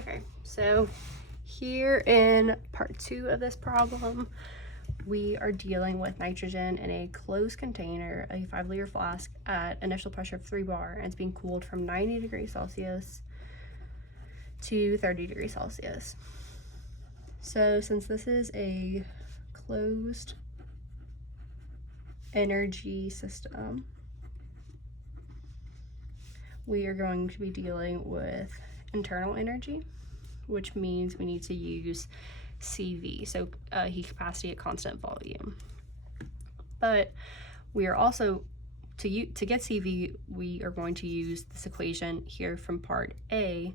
Okay, so here in part 2 of this problem, we are dealing with nitrogen in a closed container, a 5-liter flask at initial pressure of 3 bar, and it's being cooled from 90 degrees Celsius to 30 degrees Celsius. So since this is a closed energy system, we are going to be dealing with internal energy, which means we need to use CV, so heat capacity at constant volume. But we are also, to get CV, we are going to use this equation here from part A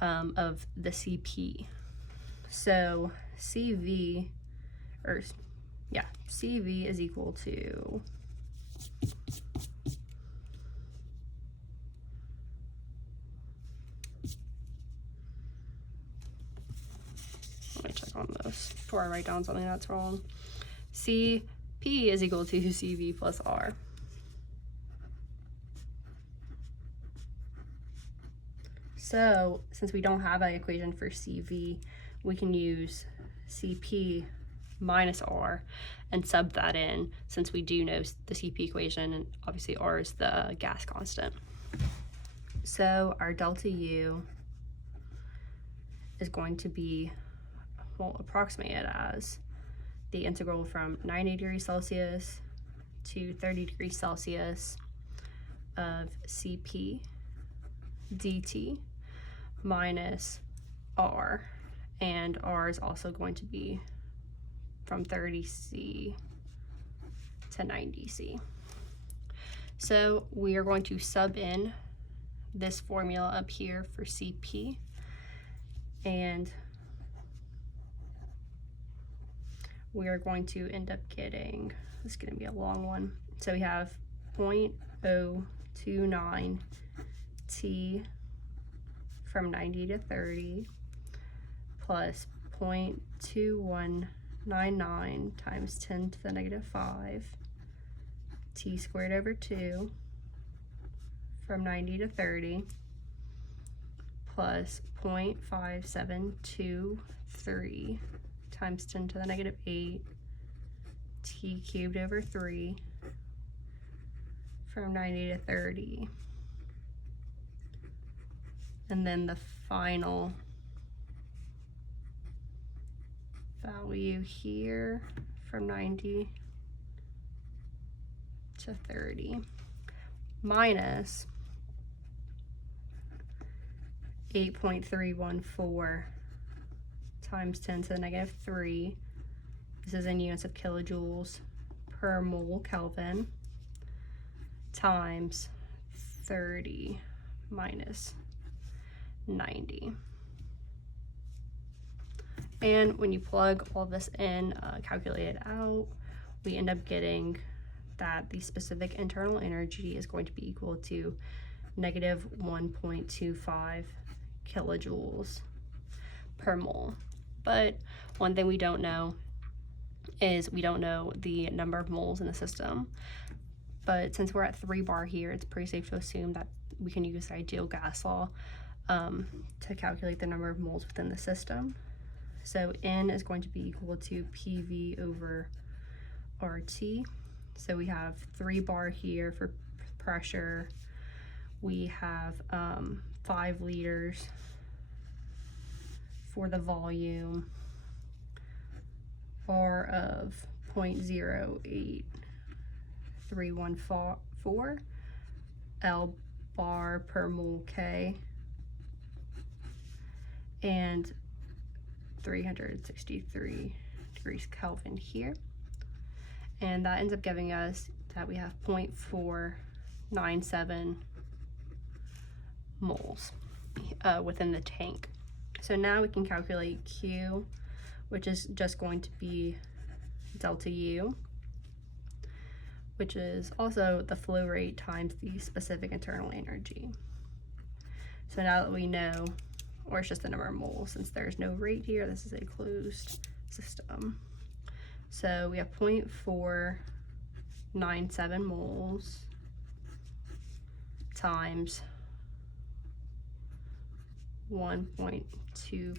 of the CP. So CV is equal to let me check on this before I write down something that's wrong. CP is equal to CV plus R. So since we don't have an equation for CV, we can use CP minus R and sub that in, since we do know the CP equation, and obviously R is the gas constant. So our delta U is going to be, we'll approximate it as the integral from 90 degrees Celsius to 30 degrees Celsius of CP dt minus R, and R is also going to be from 30C to 90C. So we are going to sub in this formula up here for CP, and we are going to end up getting, this is going to be a long one, so we have 0.029 T from 90 to 30 plus 0.2199 times 10 to the negative 5 T squared over 2 from 90 to 30 plus 0.5723 times 10 to the negative 8 T cubed over 3 from 90 to 30. And then the final value here from 90 to 30 minus 8.314 times 10 to the negative 3. This is in units of kilojoules per mole Kelvin times 30 minus 90. And when you plug all this in, calculate it out, we end up getting that the specific internal energy is going to be equal to negative 1.25 kilojoules per mole. But one thing we don't know is we don't know the number of moles in the system. But since we're at 3 bar here, it's pretty safe to assume that we can use the ideal gas law to calculate the number of moles within the system. So N is going to be equal to PV over RT. So we have 3 bar here for pressure. We have 5 liters for the volume, R of 0.08314, L bar per mole K, and 363 degrees Kelvin here. And that ends up giving us that we have 0.497 moles within the tank. So now we can calculate Q, which is just going to be delta U, which is also the flow rate times the specific internal energy. So now that we know, or it's just the number of moles, since there's no rate here, this is a closed system. So we have 0.497 moles times 1.25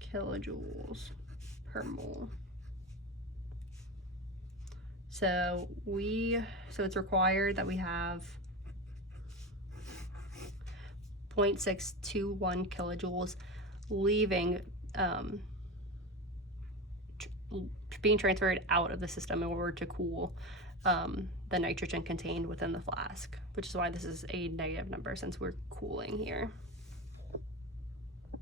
kilojoules per mole. So it's required that we have 0.621 kilojoules leaving, being transferred out of the system in order to cool the nitrogen contained within the flask, which is why this is a negative number, since we're cooling here.